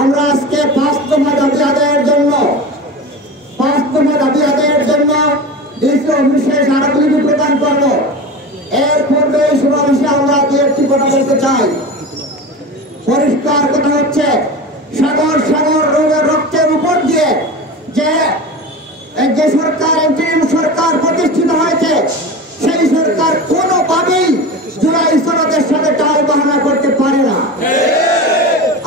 আমরা আজকে 5তম দাবি আদায়ের জন্য ডিসি অফিসে স্মারকলিপি প্রদান করব। এর পূর্বে এই সমাবেশে আমরা দু একটি কথা বলতে চাই। পরিষ্কার কথা হচ্ছে, সাগর রোগের রক্তের উপর দিয়ে যে সরকার সরকার প্রতিষ্ঠিত হয়েছে, সেই সরকার কোনোভাবেই জুলাই সনদের সাথে টাল বাহানা করতে পারে না।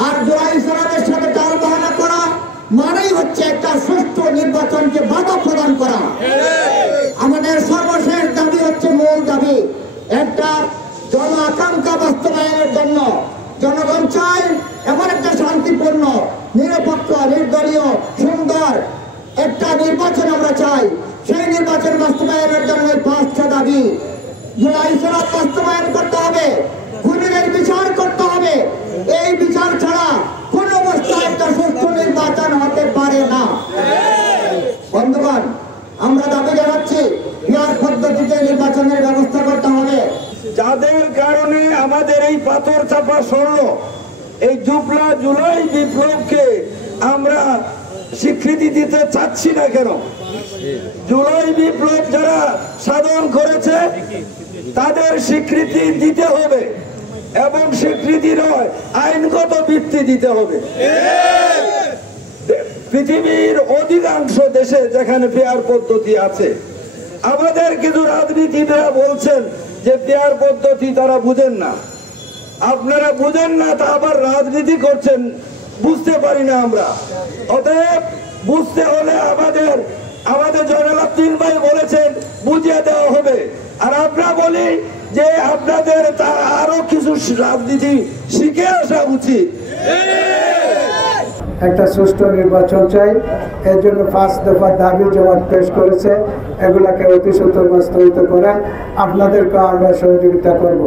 আর জুলাই সনদের সাথে টাল বাহানা করা মানেই হচ্ছে একটা সুষ্ঠু নির্বাচনকে বাধা প্রদান করা। আমাদের সর্বশেষ দাবি হচ্ছে, মূল দাবি, একটা জন আকাঙ্ক্ষা বাস্তবায়নের জন্য জনগণ চায় এমন একটা শান্তিপূর্ণ, নিরপেক্ষ, নির্দলীয়, সুন্দর একটা নির্বাচন আমরা চাই। সেই নির্বাচন বাস্তবায়নের জন্য 5টা দাবি। জুলাই সনদ বাস্তবায়ন করতে হবে, খুনিদের বিচার করতে হবে। এই বিচার ছাড়া কোন অবস্থায় একটা সুষ্ঠু নির্বাচন হতে পারে না। বন্ধুগণ, আমরা দাবি জানাচ্ছি, বিহার পদ্ধতিতে নির্বাচনের ব্যবস্থা করতে হবে। যাদের কারণে আমাদের এই পাথর চাপা সরল, এই জুলাই বিপ্লবকে আমরা স্বীকৃতি দিতে চাচ্ছি না কেন? জুলাই বিপ্লব যারা সাধন করেছে তাদের স্বীকৃতি দিতে হবে, এবং স্বীকৃতি নয়, আইনগত ভিত্তি দিতে হবে। পৃথিবীর অধিকাংশ দেশে যেখানে পেয়ার পদ্ধতি আছে, আমাদের কিছু রাজনীতিবিদরা বলছেন যে পেয়ার পদ্ধতি তারা বুঝেন না। আপনারা বুঝেন না, তা আবার রাজনীতি করছেন, বুঝতে পারি না আমরা। অতএব বুঝতে হলে আমাদের জয়নাল আবদিন ভাই বলেছেন বুঝিয়ে দেওয়া হবে। আর আমরা বলি যে আপনাদের আরো কিছু রাজনীতি শিখে আসা উচিত। একটা সুষ্ঠু নির্বাচন চাই, এর জন্য 5 দফা দাবি জমা পেশ করেছে। এগুলাকে অতি সত্বর বাস্তবায়িত করে আপনাদেরকে আমরা সহযোগিতা করব।